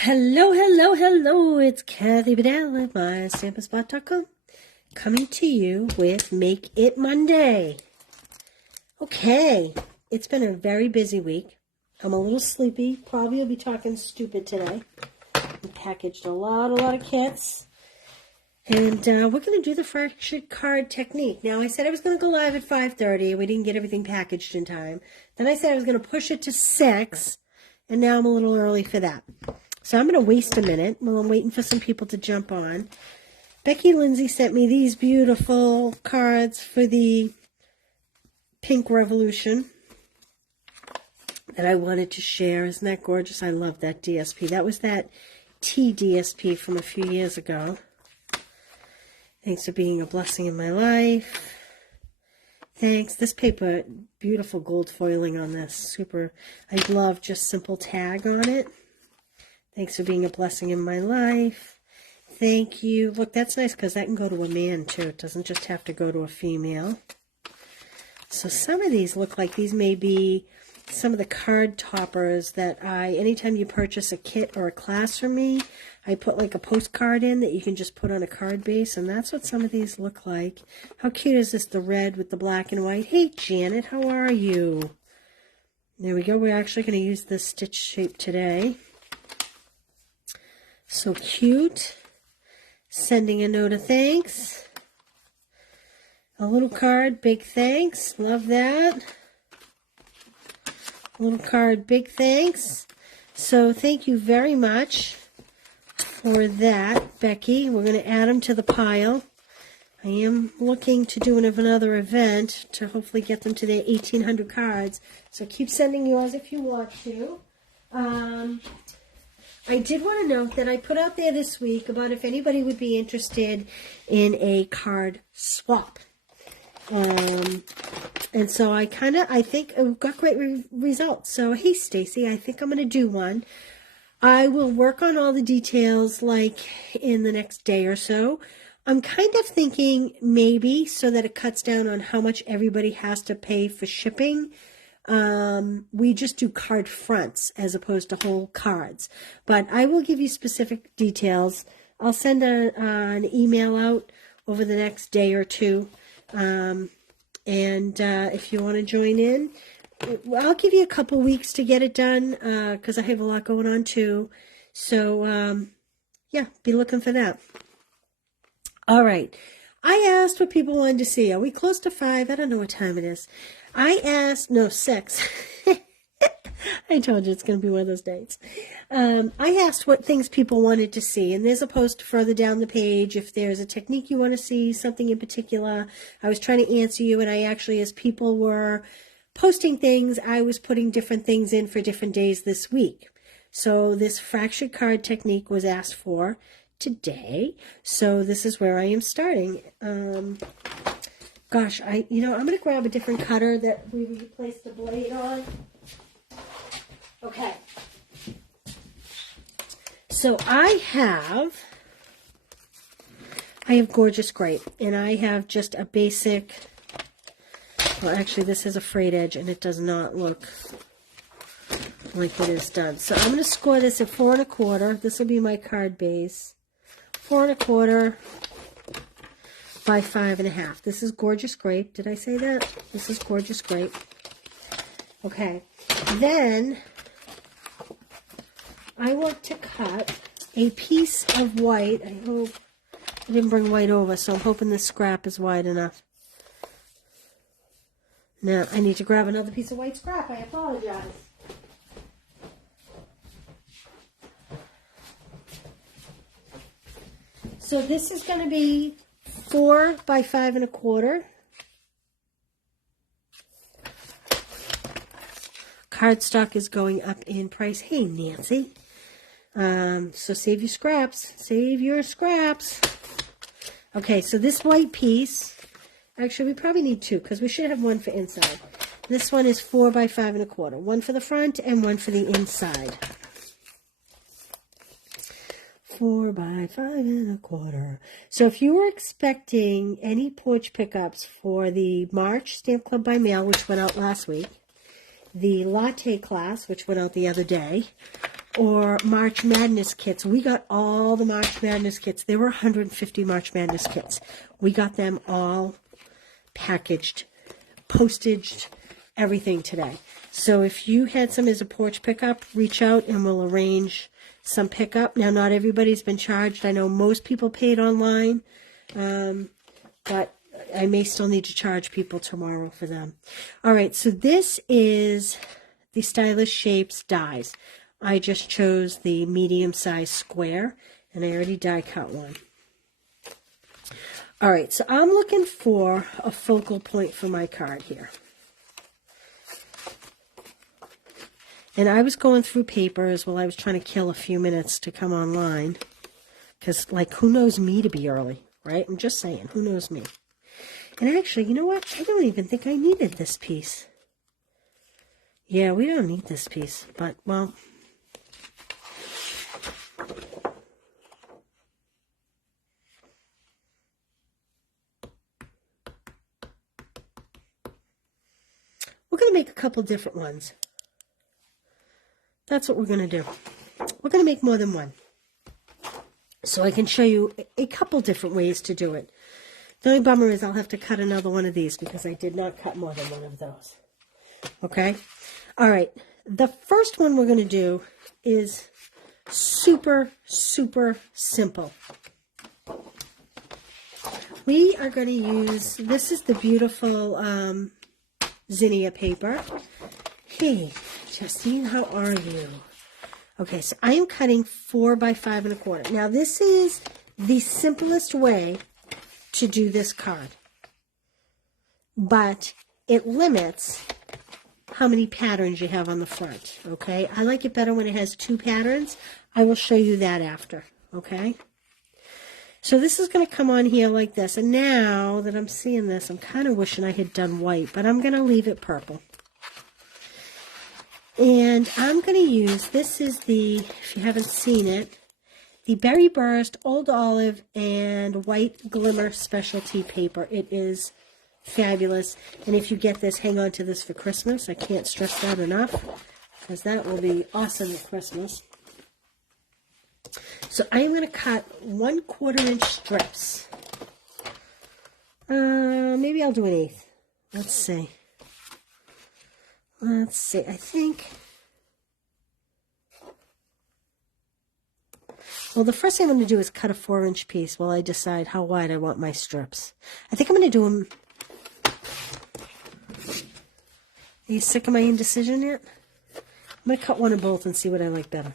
Hello, hello, hello. It's Kathy Bedell at mystampinspot.com coming to you with Make It Monday. Okay, it's been a very busy week. I'm a little sleepy. Probably will be talking stupid today. We packaged a lot of kits. And we're going to do the fractured card technique. Now, I said I was going to go live at 5:30. We didn't get everything packaged in time. Then I said I was going to push it to 6. And now I'm a little early for that. So I'm going to waste a minute while I'm waiting for some people to jump on. Becky Lindsay sent me these beautiful cards for the Pink Revolution that I wanted to share. Isn't that gorgeous? I love that DSP. That was that T DSP from a few years ago. Thanks for being a blessing in my life. Thanks. This paper, beautiful gold foiling on this. Super. I love just simple tag on it. Thanks for being a blessing in my life. Thank you. Look, that's nice because that can go to a man too. It doesn't just have to go to a female. So some of these look like these may be some of the card toppers that anytime you purchase a kit or a class from me, I put like a postcard in that you can just put on a card base, and that's what some of these look like. How cute is this, the red with the black and white? Hey, Janet, how are you? There we go. We're actually going to use this stitch shape today. So cute. Sending a note of thanks. A little card, big thanks. Love that. A little card, big thanks. So thank you very much for that, Becky. We're going to add them to the pile. I am looking to do another event to hopefully get them to their 1,800 cards. So keep sending yours if you want to. I did want to note that I put out there this week about if anybody would be interested in a card swap. And so I think I've got great results. So, hey, Stacy, I think I'm going to do one. I will work on all the details like in the next day or so. I'm kind of thinking maybe so that it cuts down on how much everybody has to pay for shipping. We just do card fronts as opposed to whole cards. But I will give you specific details. I'll send an email out over the next day or two. If you want to join in, I'll give you a couple weeks to get it done because I have a lot going on too. So, yeah, be looking for that. All right. I asked what people wanted to see. Are we close to 5? I don't know what time it is. I asked, no, 6. I told you it's going to be one of those days. I asked what things people wanted to see, and there's a post further down the page. If there's a technique you want to see, something in particular, I was trying to answer you, and I actually, as people were posting things, I was putting different things in for different days this week. So this fractured card technique was asked for today, so this is where I am starting. Gosh, I'm going to grab a different cutter that we replaced the blade on. Okay. So I have Gorgeous Grape, and I have just a basic, well, actually this is a frayed edge, and it does not look like it is done. So I'm going to score this at 4 1/4. This will be my card base. 4 1/4 by 5 1/2. This is Gorgeous Grape. Did I say that? This is Gorgeous Grape. Okay. Then I want to cut a piece of white. I hope I didn't bring white over, so I'm hoping this scrap is wide enough. Now, I need to grab another piece of white scrap. I apologize. So this is going to be 4 by 5 1/4. Cardstock is going up in price. Hey, Nancy. So save your scraps. Save your scraps. Okay, so this white piece, actually we probably need 2 because we should have 1 for inside. This one is 4 by 5 1/4. 1 for the front and 1 for the inside. 4 by 5 1/4. So if you were expecting any porch pickups for the March Stamp Club by Mail, which went out last week, the latte class, which went out the other day, or March Madness kits. We got all the March Madness kits. There were 150 March Madness kits. We got them all packaged, postaged, everything today. So if you had some as a porch pickup, reach out and we'll arrange some pickup. Now, not everybody's been charged. I know most people paid online, but I may still need to charge people tomorrow for them. All right, so this is the Stylish Shapes dies. I just chose the medium-sized square, and I already die cut one. All right, so I'm looking for a focal point for my card here. And I was going through papers while I was trying to kill a few minutes to come online. Because, like, who knows me to be early, right? I'm just saying, who knows me? And actually, you know what? I don't even think I needed this piece. Yeah, we don't need this piece, but, well... We're going to make a couple different ones. That's what we're going to do. We're going to make more than one. So I can show you a couple different ways to do it. The only bummer is I'll have to cut another one of these because I did not cut more than one of those. Okay? All right. The first one we're going to do is super, super simple. We are going to use, this is the beautiful Zinnia paper. Hey, Justine, how are you? Okay, so I am cutting 4 by 5 1/4. Now, this is the simplest way to do this card, but it limits how many patterns you have on the front, okay? I like it better when it has 2 patterns. I will show you that after, okay? So this is going to come on here like this. And now that I'm seeing this, I'm kind of wishing I had done white, but I'm going to leave it purple. And I'm going to use, this is the, if you haven't seen it, the Berry Burst Old Olive and White Glimmer Specialty Paper. It is fabulous. And if you get this, hang on to this for Christmas. I can't stress that enough because that will be awesome at Christmas. So I am going to cut 1/4 inch strips. Maybe I'll do an 1/8. Let's see. Let's see. I think. Well, the first thing I'm going to do is cut a 4-inch piece while I decide how wide I want my strips. I think I'm going to do them. Are you sick of my indecision yet? I'm going to cut one of both and see what I like better.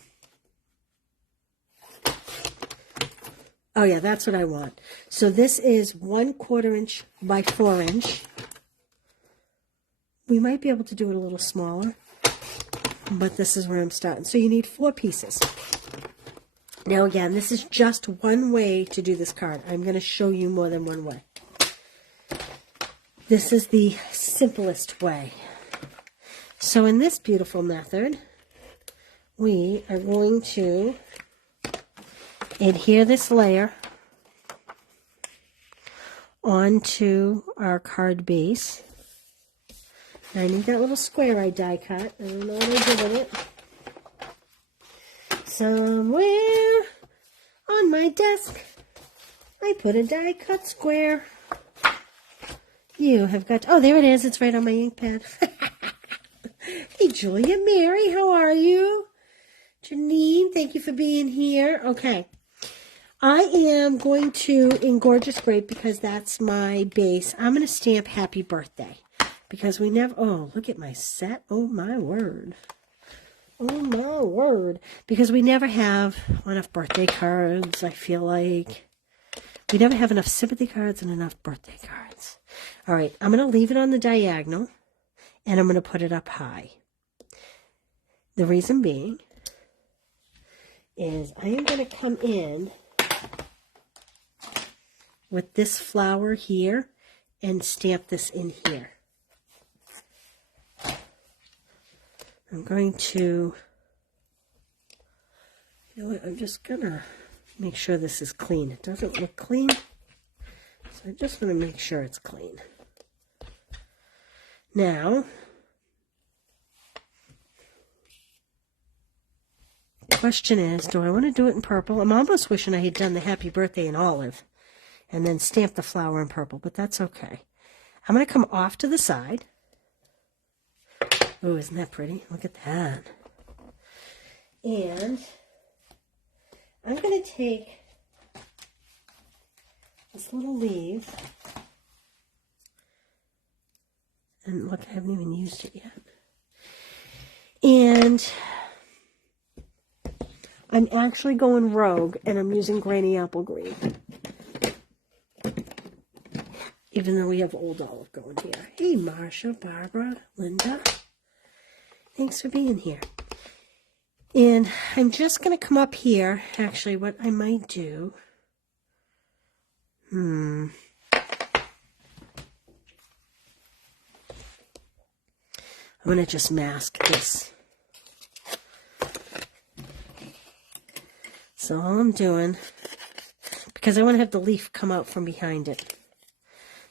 Oh yeah, that's what I want. So this is 1/4 inch by 4 inch. We might be able to do it a little smaller, but this is where I'm starting. So you need 4 pieces. Now again, this is just one way to do this card. I'm going to show you more than one way. This is the simplest way. So in this beautiful method, we are going to adhere this layer onto our card base. Now I need that little square I die cut. I don't know what I did with it. Somewhere on my desk, I put a die cut square. You have got, oh, there it is. It's right on my ink pad. Hey, Julia, Mary, how are you? Janine, thank you for being here. Okay. I am going to, in Gorgeous Grape, because that's my base, I'm going to stamp Happy Birthday. Because we never, oh, look at my set. Oh, my word. Oh, my word. Because we never have enough birthday cards, I feel like. We never have enough sympathy cards and enough birthday cards. All right, I'm going to leave it on the diagonal, and I'm going to put it up high. The reason being is I am going to come in with this flower here and stamp this in here. I'm going to, you know what, I'm just going to make sure this is clean. It doesn't look clean, so I just want to make sure it's clean. Now, question is, do I want to do it in purple? I'm almost wishing I had done the happy birthday in olive and then stamp the flower in purple, but that's okay. I'm going to come off to the side. Oh, isn't that pretty? Look at that. And I'm going to take this little leaf, and look, I haven't even used it yet. And I'm actually going rogue, and I'm using Granny Apple Green. Even though we have Old Olive going here. Hey, Marsha, Barbara, Linda. Thanks for being here. And I'm just going to come up here. Actually, what I might do... I'm going to just mask this. So all I'm doing, because I want to have the leaf come out from behind it.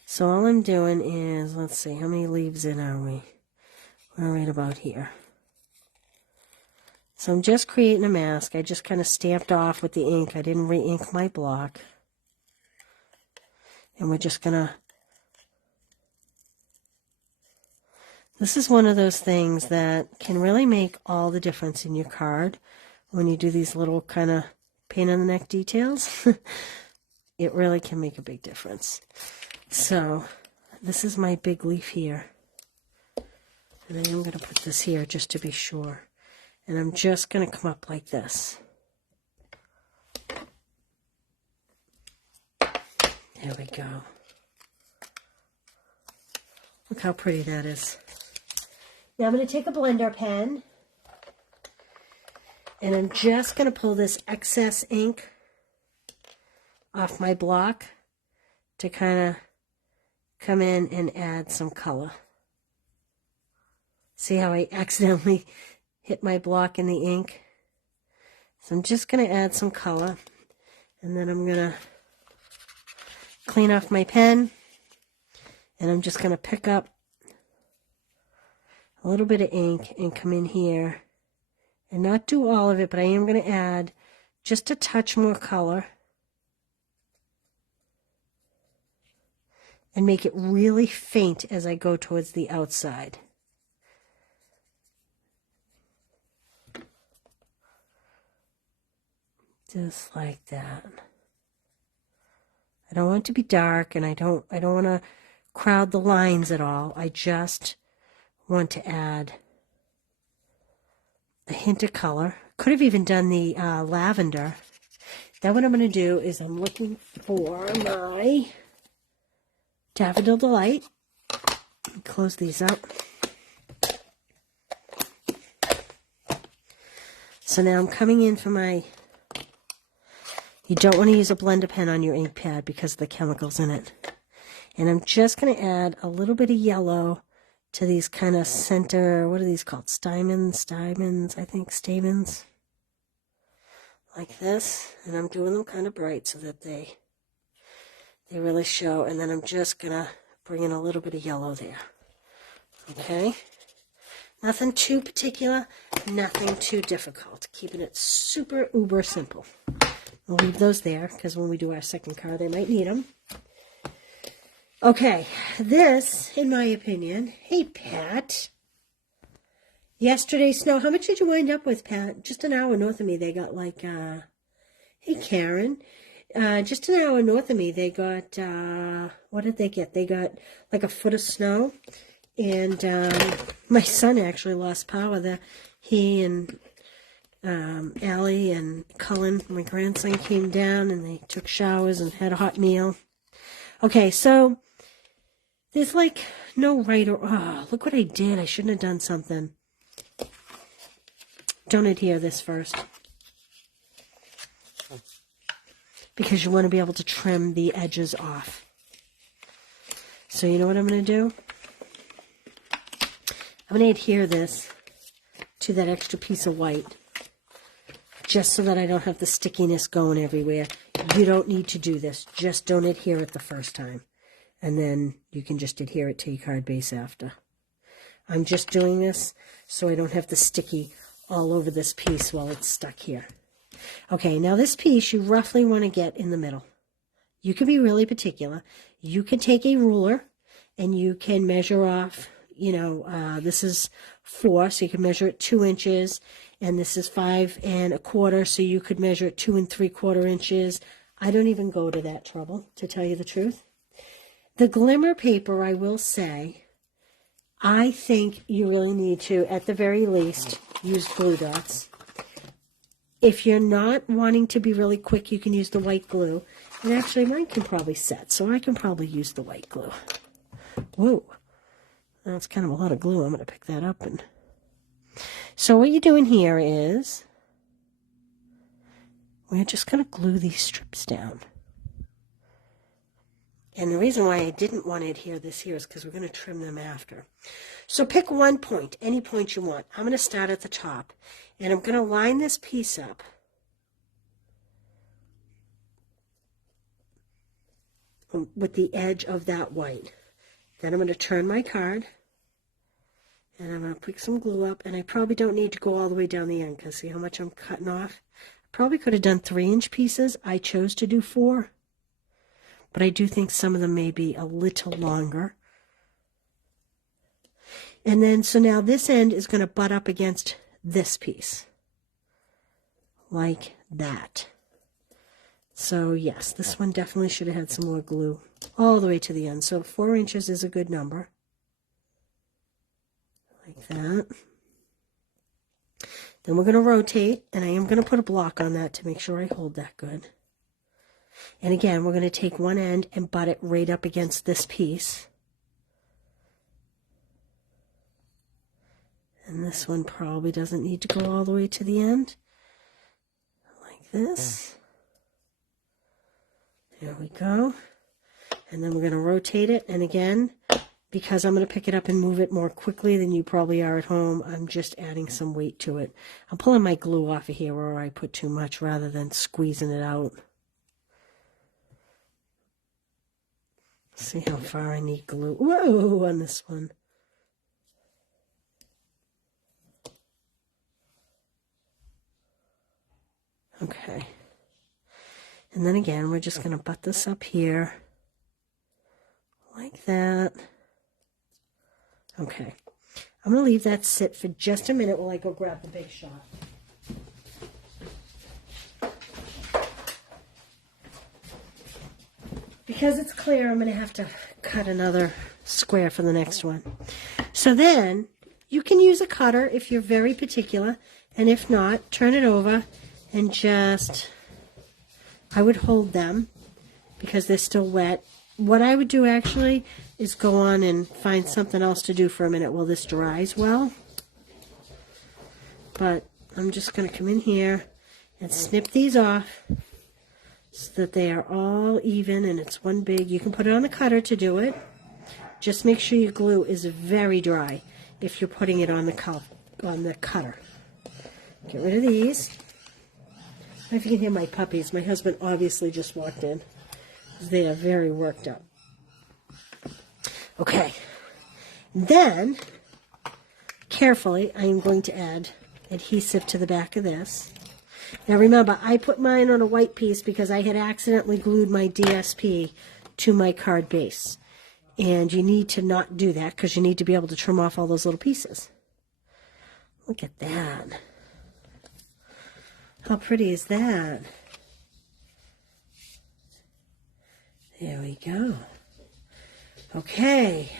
So all I'm doing is, let's see, how many leaves in are we? We're right about here. So I'm just creating a mask. I just kind of stamped off with the ink. I didn't re-ink my block. And we're just going to... This is one of those things that can really make all the difference in your card when you do these little kind of pain-in-the-neck details. It really can make a big difference. So, this is my big leaf here. And I am going to put this here just to be sure. And I'm just going to come up like this. There we go. Look how pretty that is. Now I'm going to take a blender pen, and I'm just going to pull this excess ink off my block to kind of come in and add some color. See how I accidentally hit my block in the ink? So I'm just going to add some color, and then I'm going to clean off my pen, and I'm just going to pick up a little bit of ink and come in here and not do all of it, but I am going to add just a touch more color and make it really faint as I go towards the outside. Just like that. I don't want it to be dark, and I don't want to crowd the lines at all. I just want to add a hint of color. Could have even done the lavender. Then what I'm going to do is I'm looking for my Daffodil Delight. Close these up. So now I'm coming in for my... You don't want to use a blender pen on your ink pad because of the chemicals in it. And I'm just going to add a little bit of yellow to these kind of center, what are these called? Stamens, I think, stamens. Like this. And I'm doing them kind of bright so that they really show. And then I'm just going to bring in a little bit of yellow there. Okay? Nothing too particular, nothing too difficult. Keeping it super uber simple. We'll leave those there because when we do our second card, I might need them. Okay, this, in my opinion, hey, Pat. Yesterday's snow, how much did you wind up with, Pat? Just an hour north of me, they got like, hey, Karen. Just an hour north of me, they got, what did they get? They got like a foot of snow. And my son actually lost power there. He and Allie and Cullen, my grandson, came down and they took showers and had a hot meal. Okay, so there's like no right or... Oh, look what I did. I shouldn't have done something. Don't adhere this first. Because you want to be able to trim the edges off. So you know what I'm going to do? I'm going to adhere this to that extra piece of white. Just so that I don't have the stickiness going everywhere. You don't need to do this. Just don't adhere it the first time. And then you can just adhere it to your card base after. I'm just doing this so I don't have the sticky all over this piece while it's stuck here. Okay, now this piece you roughly want to get in the middle. You can be really particular. You can take a ruler and you can measure off, you know, this is 4, so you can measure it 2 inches, and this is 5 1/4, so you could measure it 2 3/4 inches. I don't even go to that trouble, to tell you the truth. The Glimmer paper, I will say, I think you really need to, at the very least, use glue dots. If you're not wanting to be really quick, you can use the white glue. And actually, mine can probably set, so I can probably use the white glue. Whoa. That's kind of a lot of glue. I'm going to pick that up. And so what you're doing here is we're just going to glue these strips down. And the reason why I didn't want to adhere this here is because we're going to trim them after. So pick one point, any point you want. I'm going to start at the top, and I'm going to line this piece up with the edge of that white. Then I'm going to turn my card, and I'm going to pick some glue up, and I probably don't need to go all the way down the end because see how much I'm cutting off? I probably could have done 3-inch pieces. I chose to do 4. But I do think some of them may be a little longer. And then, so now this end is going to butt up against this piece. Like that. So yes, this one definitely should have had some more glue all the way to the end. So 4 inches is a good number. Like that. Then we're going to rotate, and I am going to put a block on that to make sure I hold that good. And again, we're going to take one end and butt it right up against this piece. And this one probably doesn't need to go all the way to the end. Like this. There we go. And then we're going to rotate it. And again, because I'm going to pick it up and move it more quickly than you probably are at home, I'm just adding some weight to it. I'm pulling my glue off of here where I put too much rather than squeezing it out. See how far I need glue. Whoa, on this one. Okay. And then again, we're just going to butt this up here. Like that. Okay. I'm going to leave that sit for just a minute while I go grab the big shot. Because it's clear, I'm going to have to cut another square for the next one. So then, you can use a cutter if you're very particular, and if not, turn it over and just, I would hold them because they're still wet. What I would do actually is go on and find something else to do for a minute while this dries well. But I'm just going to come in here and snip these off, so that they are all even and it's one big. You can put it on the cutter to do it. Just make sure your glue is very dry if you're putting it on the cutter. Get rid of these. I don't know if you can hear my puppies. My husband obviously just walked in. They are very worked up. Okay. Then, carefully, I am going to add adhesive to the back of this. Now remember, I put mine on a white piece because I had accidentally glued my DSP to my card base. And you need to not do that because you need to be able to trim off all those little pieces. Look at that. How pretty is that? There we go. Okay.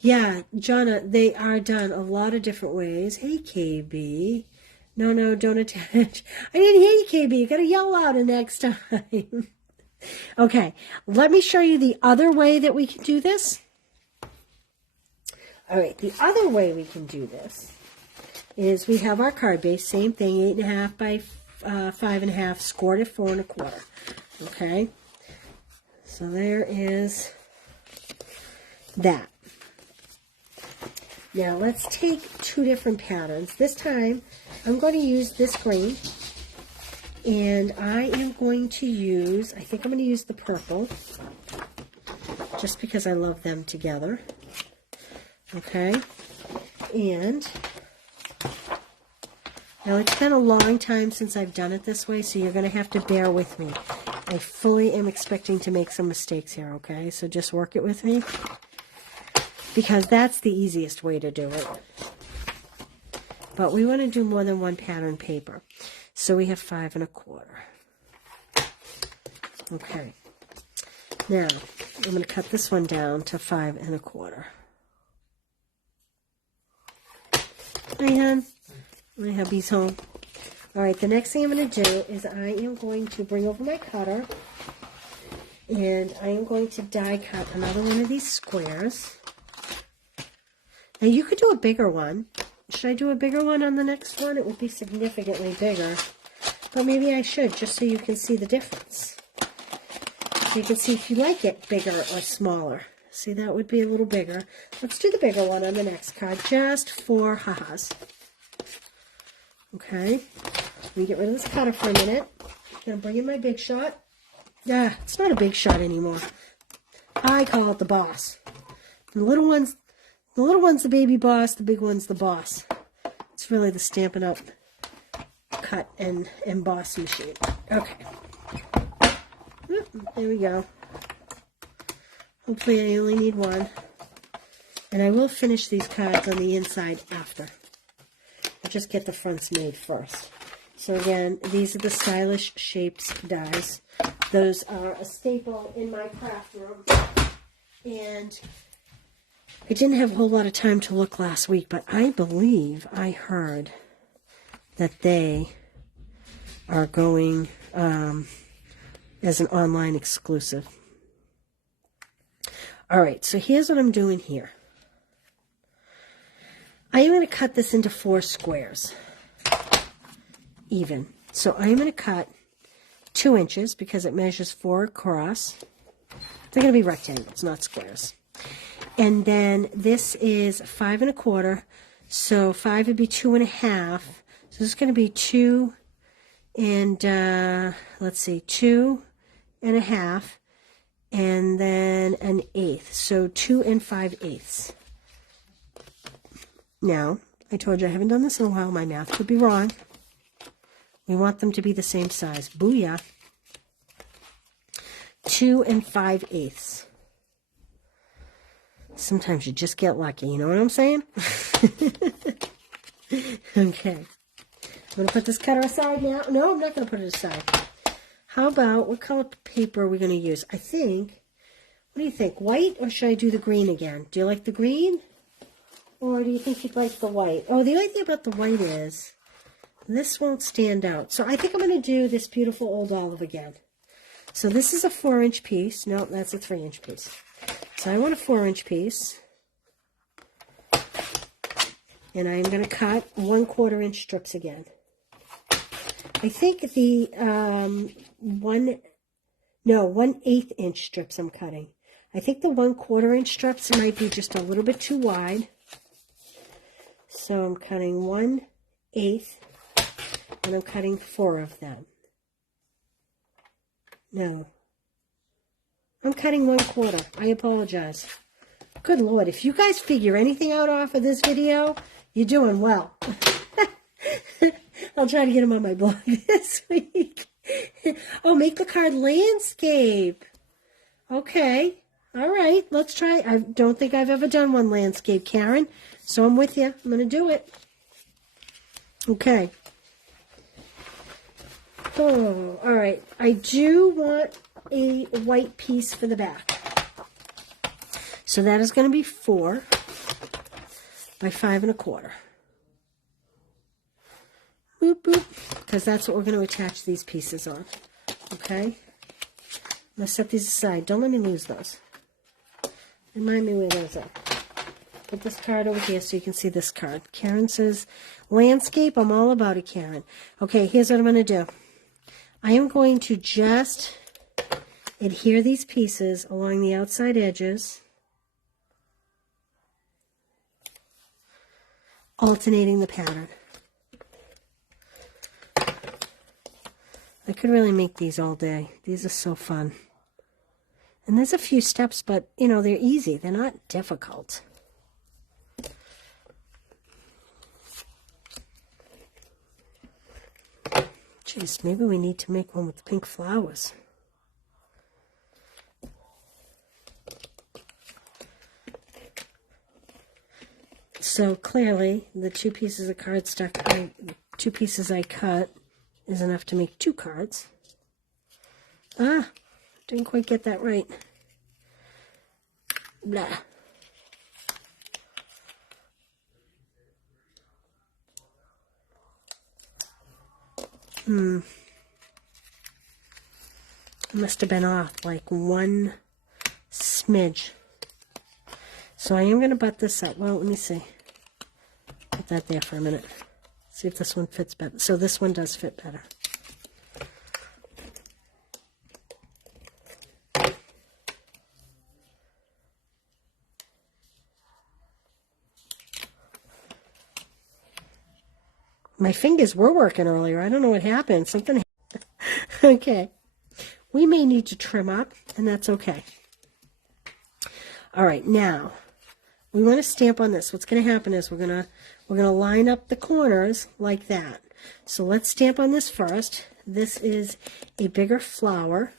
Yeah, Jonna, they are done a lot of different ways. Hey, KB. No, don't attach. I didn't hear you, KB. You got to yell louder next time. Okay, let me show you the other way that we can do this. All right, the other way we can do this is we have our card base, same thing, 8.5 by 5.5, scored at 4 1/4. Okay, so there is that. Now let's take 2 different patterns. This time I'm going to use this green, and I am going to use, I think I'm going to use the purple, just because I love them together. Okay, and Now, it's been a long time since I've done it this way, so you're going to have to bear with me. I fully am expecting to make some mistakes here, okay? So just work it with me, because that's the easiest way to do it. But we want to do more than one pattern paper. So we have 5 1/4. Okay. Now, I'm going to cut this one down to 5 1/4. Hi, hon. My hubby's home. All right, the next thing I'm going to do is I am going to bring over my cutter, and I am going to die cut another one of these squares. Now, you could do a bigger one. Should I do a bigger one on the next one? It would be significantly bigger. But maybe I should, just so you can see the difference. So you can see if you like it bigger or smaller. See, that would be a little bigger. Let's do the bigger one on the next card, just for ha-has. Okay. Let me get rid of this cutter for a minute. I'm going to bring in my big shot. Yeah, it's not a big shot anymore. I call it the boss. The little one's the baby boss, the big one's the boss. It's really the Stampin' Up! Cut and emboss machine. Okay. There we go. Hopefully I only need one. And I will finish these cards on the inside after. I'll just get the fronts made first. So again, these are the Stylish Shapes dies. Those are a staple in my craft room. And I didn't have a whole lot of time to look last week, but I believe I heard that they are going as an online exclusive. All right, so here's what I'm doing here. I am going to cut this into 4 squares, even. So I'm going to cut 2 inches because it measures 4 across. They're going to be rectangles, not squares. And then this is 5 1/4, so 5 would be 2 1/2. So this is going to be 2 and, let's see, 2 1/2, and then 1/8. So 2 5/8. Now, I told you I haven't done this in a while. My math could be wrong. We want them to be the same size. Booyah. 2 5/8. Sometimes you just get lucky, you know what I'm saying? Okay. I'm going to put this cutter aside now. No, I'm not going to put it aside. How about, what color paper are we going to use? I think, what do you think? White, or should I do the green again? Do you like the green? Or do you think you'd like the white? Oh, the only thing about the white is, this won't stand out. So I think I'm going to do this beautiful old olive again. So this is a 4-inch piece. No, that's a 3-inch piece. So I want a 4-inch piece. And I'm going to cut 1/4 inch strips again. I think the 1/8 inch strips I'm cutting. I think the 1/4 inch strips might be just a little bit too wide. So I'm cutting 1/8, and I'm cutting 4 of them. No. I'm cutting 1/4. I apologize. Good Lord, if you guys figure anything out off of this video, you're doing well. I'll try to get them on my blog this week. Oh, make the card landscape. Okay. All right. Let's try. I don't think I've ever done one landscape, Karen. So I'm with you. I'm going to do it. Okay. Oh, all right. I do want a white piece for the back. So that is going to be 4 by 5 1/4. Boop, boop. Because that's what we're going to attach these pieces on. Okay? I'm going to set these aside. Don't let me lose those. Remind me where those are. Put this card over here so you can see this card. Karen says, landscape, I'm all about it, Karen. Okay, here's what I'm going to do. I am going to just adhere these pieces along the outside edges, alternating the pattern. I could really make these all day. These are so fun. And there's a few steps, but, you know, they're easy. They're not difficult. Geez, maybe we need to make one with pink flowers. So clearly, the 2 pieces of cardstock, 2 pieces I cut, is enough to make 2 cards. Ah, didn't quite get that right. Blah. I must have been off like 1 smidge. So I am going to butt this up. Well, let me see. Put that there for a minute. See if this one fits better. So this one does fit better. My fingers were working earlier. I don't know what happened. Something happened. Okay. We may need to trim up, and that's okay. All right, now we want to stamp on this. What's going to happen is we're going to line up the corners like that. So let's stamp on this first. This is a bigger flower.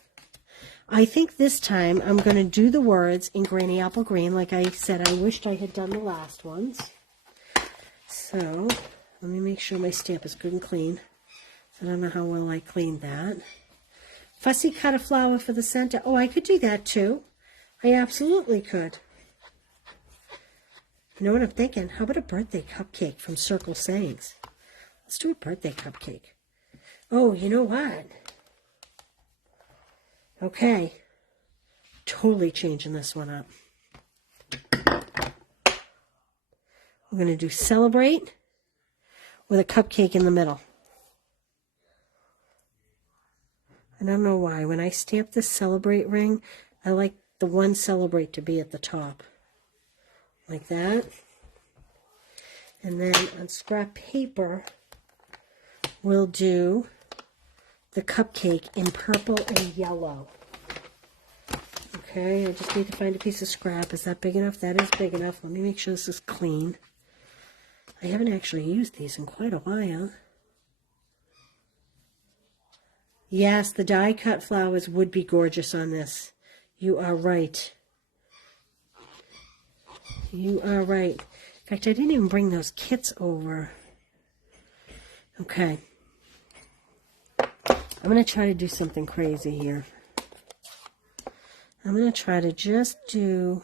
I think this time I'm going to do the words in Granny Apple Green, like I said I wished I had done the last ones. So let me make sure my stamp is good and clean. I don't know how well I cleaned that. Fussy cut a flower for the center. Oh, I could do that too. I absolutely could. You know what I'm thinking? How about a birthday cupcake from Circle Sayings? Let's do a birthday cupcake. Oh, you know what? Okay. Totally changing this one up. We're going to do celebrate with a cupcake in the middle. I don't know why. When I stamp this celebrate ring, I like the one celebrate to be at the top. Like that. And then on scrap paper, we'll do the cupcake in purple and yellow. Okay, I just need to find a piece of scrap. Is that big enough? That is big enough. Let me make sure this is clean. I haven't actually used these in quite a while. Yes, the die cut flowers would be gorgeous on this. You are right. You are right. In fact, I didn't even bring those kits over. Okay. I'm going to try to do something crazy here. I'm going to try to just do,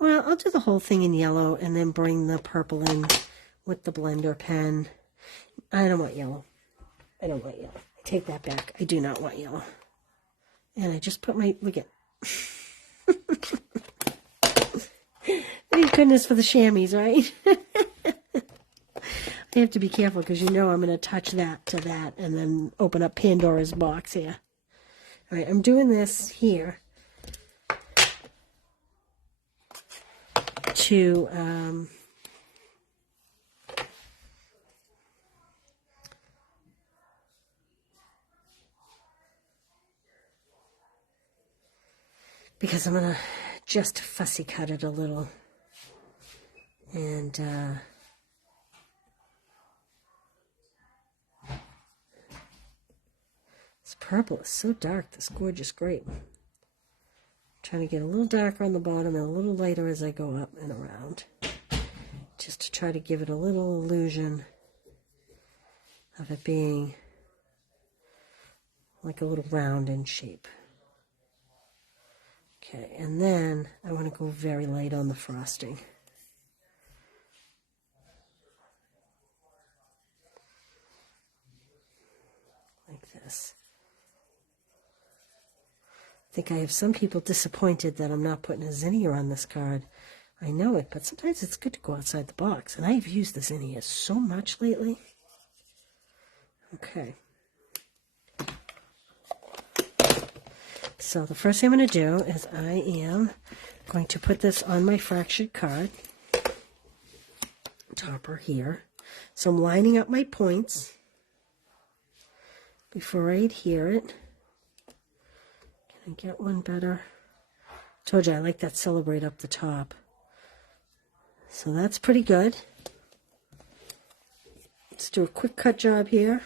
well, I'll do the whole thing in yellow and then bring the purple in with the blender pen. I don't want yellow. I don't want yellow. I take that back. I do not want yellow. And I just put my, look at, thank goodness for the chamois, right? I have to be careful because you know I'm going to touch that to that and then open up Pandora's box here. All right, I'm doing this here to because I'm going to just fussy cut it a little. And this purple is so dark, this gorgeous grape. I'm trying to get a little darker on the bottom and a little lighter as I go up and around. Just to try to give it a little illusion of it being like a little round in shape. Okay, and then I want to go very light on the frosting. Like this. I think I have some people disappointed that I'm not putting a Zinnia on this card. I know it, but sometimes it's good to go outside the box. And I've used the Zinnias so much lately. Okay. So the first thing I'm going to do is I am going to put this on my fractured card. Topper here. So I'm lining up my points before I adhere it. Can I get one better? Told you I like that celebrate up the top. So that's pretty good. Let's do a quick cut job here.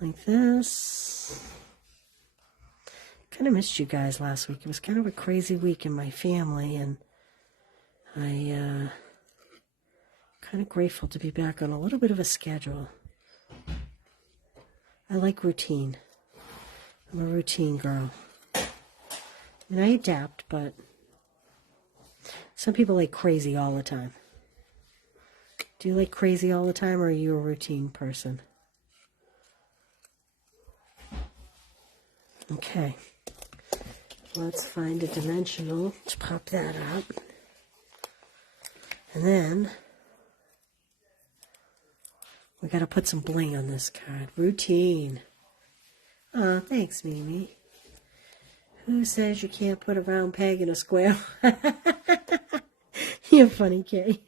like this. Kind of missed you guys last week. It was kind of a crazy week in my family, and I kind of grateful to be back on a little bit of a schedule. I like routine. I'm a routine girl. And I adapt, but some people like crazy all the time. Do you like crazy all the time, or are you a routine person? Okay. Let's find a dimensional to pop that up. And then we got to put some bling on this card. Routine. Oh, thanks, Mimi. Who says you can't put a round peg in a square? You're funny, Kay.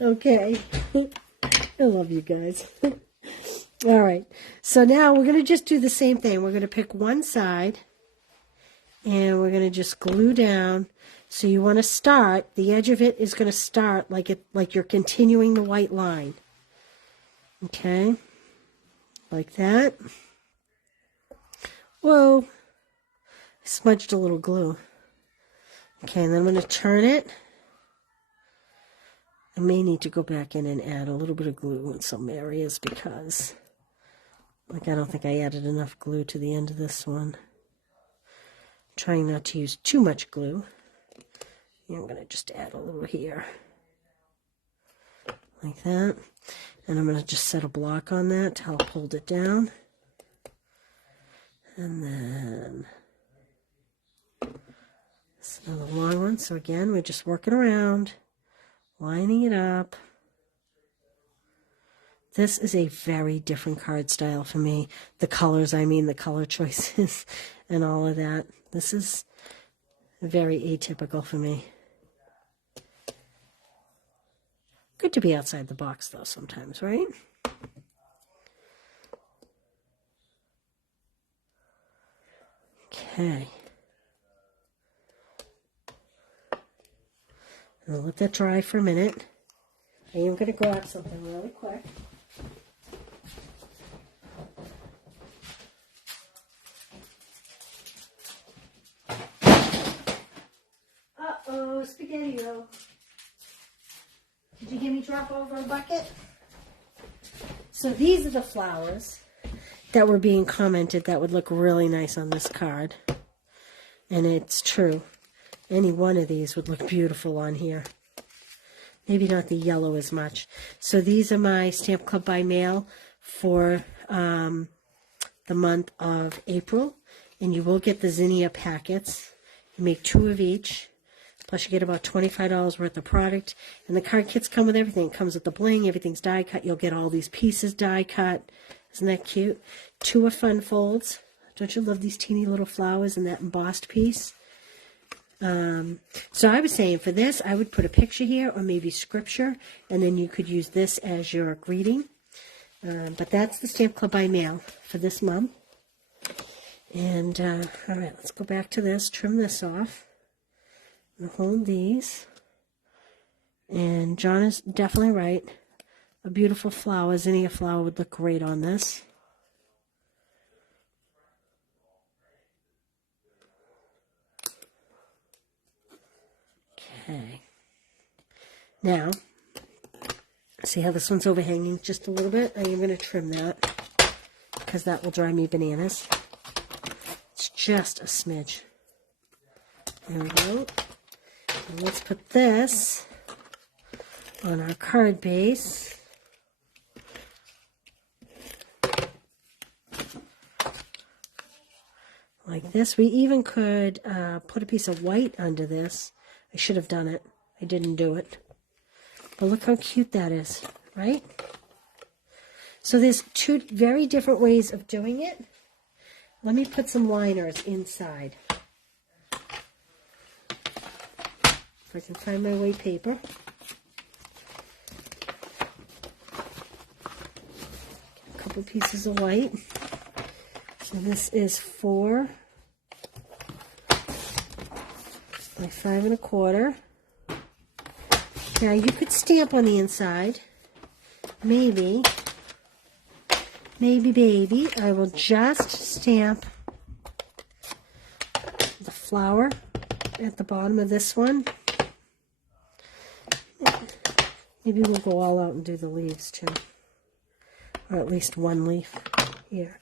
Okay. I love you guys. All right. So now we're going to just do the same thing. We're going to pick one side, and we're going to just glue down. So you want to start, the edge of it is going to start like you're continuing the white line. Okay? Like that. Whoa. I smudged a little glue. Okay, and then I'm going to turn it. I may need to go back in and add a little bit of glue in some areas because, I don't think I added enough glue to the end of this one. I'm trying not to use too much glue. I'm going to just add a little here. Like that. And I'm going to just set a block on that to help hold it down. And then it's another long one. So again, we're just working around, lining it up. This is a very different card style for me. The colors, the color choices and all of that. This is very atypical for me. Good to be outside the box, though, sometimes, right? Okay. I'll let that dry for a minute. I am going to grab something really quick. Uh-oh, spaghetti-o. Did you hear me drop over a bucket? So these are the flowers that were being commented that would look really nice on this card. And it's true. Any one of these would look beautiful on here. Maybe not the yellow as much. So these are my Stamp Club by mail for the month of April. And you will get the Zinnia packets. You make 2 of each. Plus you get about $25 worth of product. And the card kits come with everything. It comes with the bling. Everything's die cut. You'll get all these pieces die cut. Isn't that cute? 2 are fun folds. Don't you love these teeny little flowers and that embossed piece? So I was saying for this, I would put a picture here or maybe scripture. And then you could use this as your greeting. But that's the Stamp Club by mail for this month. And, all right, let's go back to this. Trim this off. And hold these. And John is definitely right. A beautiful flower, Zinnia flower, would look great on this. Okay. Now, see how this one's overhanging just a little bit? I am going to trim that because that will drive me bananas. It's just a smidge. There we go. And let's put this on our card base. Like this. We even could put a piece of white under this. I should have done it. I didn't do it. But look how cute that is, right? So there's 2 very different ways of doing it. Let me put some liners inside. If I can find my white paper. A couple pieces of white. So this is 4 by 5 1/4. Now you could stamp on the inside, maybe, maybe baby, I will just stamp the flower at the bottom of this one. Maybe we'll go all out and do the leaves too. Or at least one leaf here.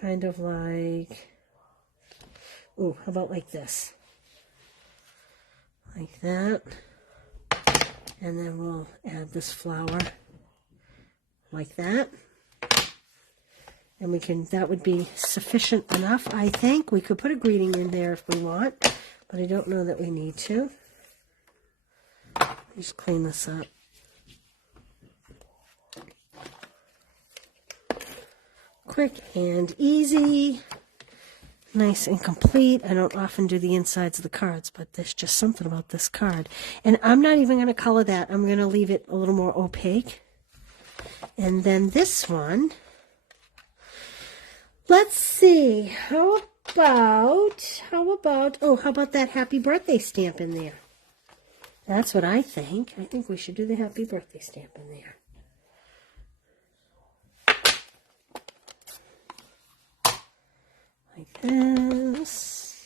Kind of like, oh, how about like this? Like that. And then we'll add this flower like that. And we can, that would be sufficient enough, I think. We could put a greeting in there if we want, but I don't know that we need to. Just clean this up. Quick and easy. Nice and complete. I don't often do the insides of the cards, but there's just something about this card. And I'm not even going to color that. I'm going to leave it a little more opaque. And then this one, let's see. How about that happy birthday stamp in there? That's what I think. I think we should do the happy birthday stamp in there. Like this.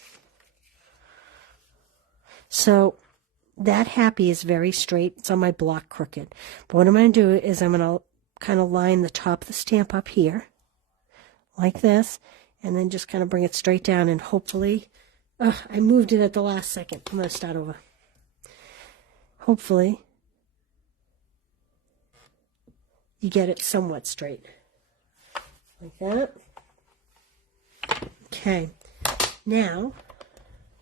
So that happy is very straight. It's on my block crooked. But what I'm going to do is I'm going to kind of line the top of the stamp up here. Like this. And then just kind of bring it straight down and hopefully... Oh, I moved it at the last second. I'm going to start over. Hopefully you get it somewhat straight. Like that. Okay, now,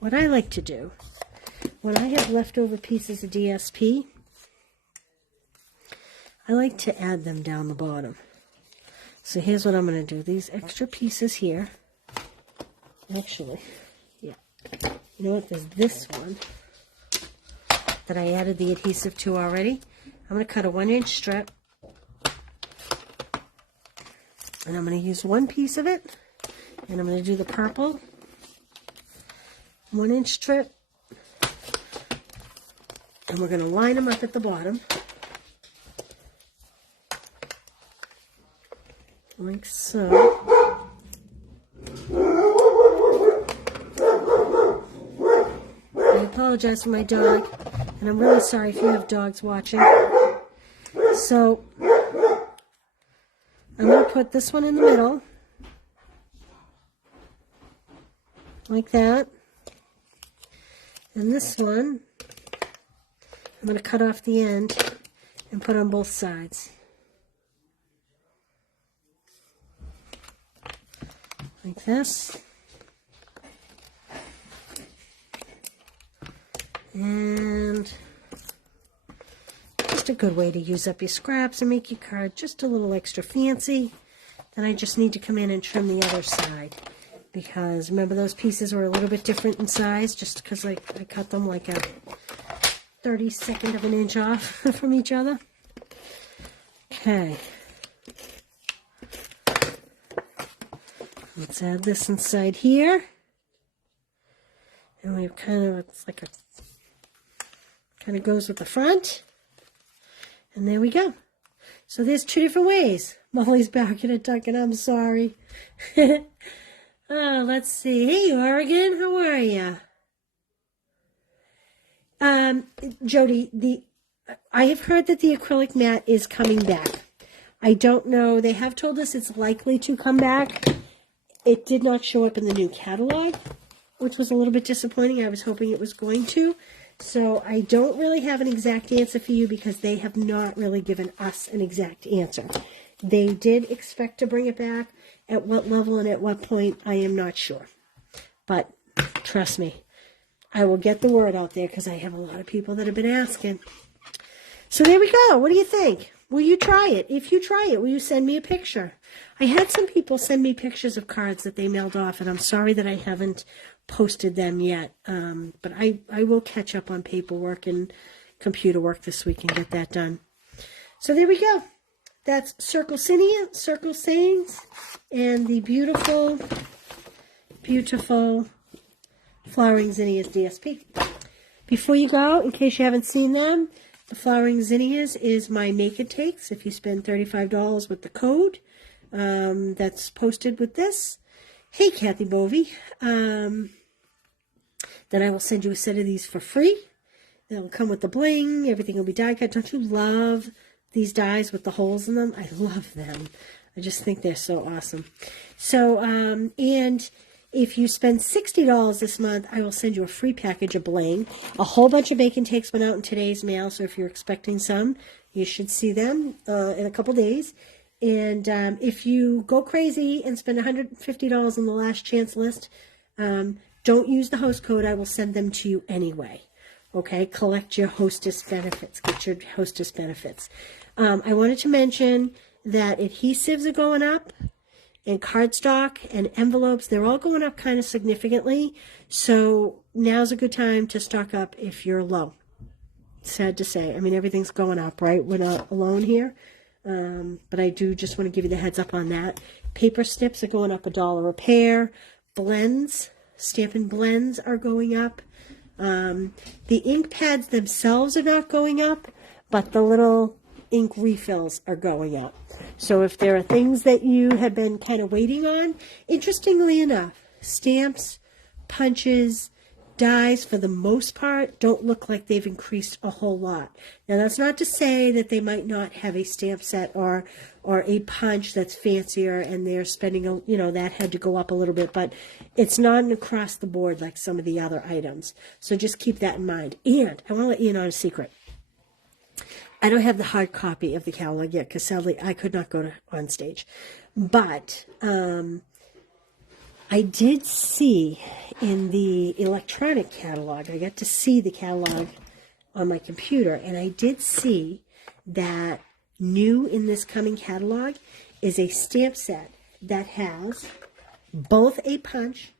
what I like to do, when I have leftover pieces of DSP, I like to add them down the bottom. So here's what I'm going to do. These extra pieces here, actually, yeah, you know what, there's this one that I added the adhesive to already. I'm going to cut a 1-inch strip, and I'm going to use one piece of it. And I'm going to do the purple 1-inch strip. And we're going to line them up at the bottom. Like so. I apologize for my dog. And I'm really sorry if you have dogs watching. So, I'm going to put this one in the middle. Like that. And this one, I'm going to cut off the end and put on both sides. Like this. And just a good way to use up your scraps and make your card just a little extra fancy. Then I just need to come in and trim the other side. Because remember those pieces were a little bit different in size just because I cut them like a 32nd of an inch off from each other. Okay. Let's add this inside here. And we've kind of, it's like a, kind of goes with the front. And there we go. So there's two different ways. Molly's back in a tuck and I'm sorry. Oh, let's see. Hey, Oregon, how are you? Jody, I have heard that the acrylic mat is coming back. I don't know. They have told us it's likely to come back. It did not show up in the new catalog, which was a little bit disappointing. I was hoping it was going to. So I don't really have an exact answer for you because they have not really given us an exact answer. They did expect to bring it back. At what level and at what point, I am not sure. But trust me, I will get the word out there because I have a lot of people that have been asking. So there we go. What do you think? Will you try it? If you try it, will you send me a picture? I had some people send me pictures of cards that they mailed off, and I'm sorry that I haven't posted them yet. But I will catch up on paperwork and computer work this week and get that done. So there we go. That's Circle Zinnia, Circle Sayings, and the beautiful, beautiful Flowering Zinnias DSP. Before you go, in case you haven't seen them, the Flowering Zinnias is my make and takes. If you spend $35 with the code, that's posted with this. Hey, Kathy Bovey. Then I will send you a set of these for free. They'll come with the bling. Everything will be die cut. Don't you love these dies with the holes in them? I love them. I just think they're so awesome. So, and if you spend $60 this month, I will send you a free package of bling. A whole bunch of bacon takes went out in today's mail, so if you're expecting some, you should see them in a couple days. And if you go crazy and spend $150 on the last chance list, don't use the host code. I will send them to you anyway. Okay, collect your hostess benefits. Get your hostess benefits. I wanted to mention that adhesives are going up, and cardstock and envelopes, they're all going up kind of significantly. So now's a good time to stock up if you're low. Sad to say. I mean, everything's going up, right? We're not alone here. But I do just want to give you the heads up on that. Paper snips are going up $1 a pair. Blends, Stampin' Blends are going up. The ink pads themselves are not going up, but the little ink refills are going up. So if there are things that you have been kind of waiting on, interestingly enough, stamps, punches, dies, for the most part, don't look like they've increased a whole lot. Now, that's not to say that they might not have a stamp set or a punch that's fancier and they're spending, that had to go up a little bit, but it's not an across the board like some of the other items. So just keep that in mind. And I want to let you in on a secret. I don't have the hard copy of the catalog yet because sadly I could not go on stage. But I did see in the electronic catalog, I got to see the catalog on my computer, and I did see that new in this coming catalog is a stamp set that has both a punch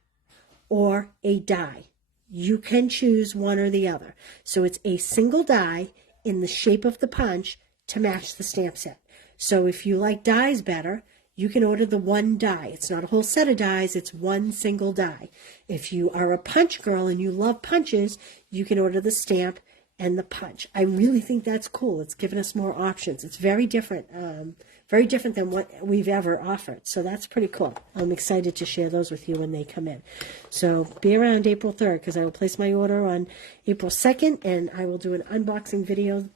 or a die. You can choose one or the other. So it's a single die in the shape of the punch to match the stamp set. So if you like dies better, you can order the one die. It's not a whole set of dies, it's one single die. If you are a punch girl and you love punches, you can order the stamp and the punch. I really think that's cool. It's given us more options. It's very different than what we've ever offered. So that's pretty cool. I'm excited to share those with you when they come in. So be around April 3rd because I will place my order on April 2nd and I will do an unboxing video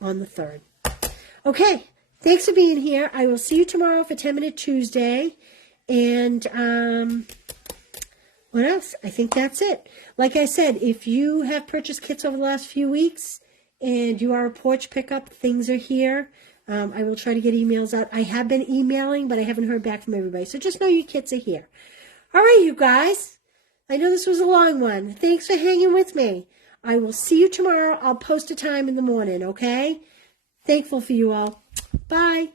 on the 3rd. Okay. Thanks for being here. I will see you tomorrow for 10-Minute Tuesday. And what else? I think that's it. Like I said, if you have purchased kits over the last few weeks and you are a porch pickup, things are here. I will try to get emails out. I have been emailing, but I haven't heard back from everybody. So just know your kits are here. All right, you guys. I know this was a long one. Thanks for hanging with me. I will see you tomorrow. I'll post a time in the morning, okay? Thankful for you all. Bye.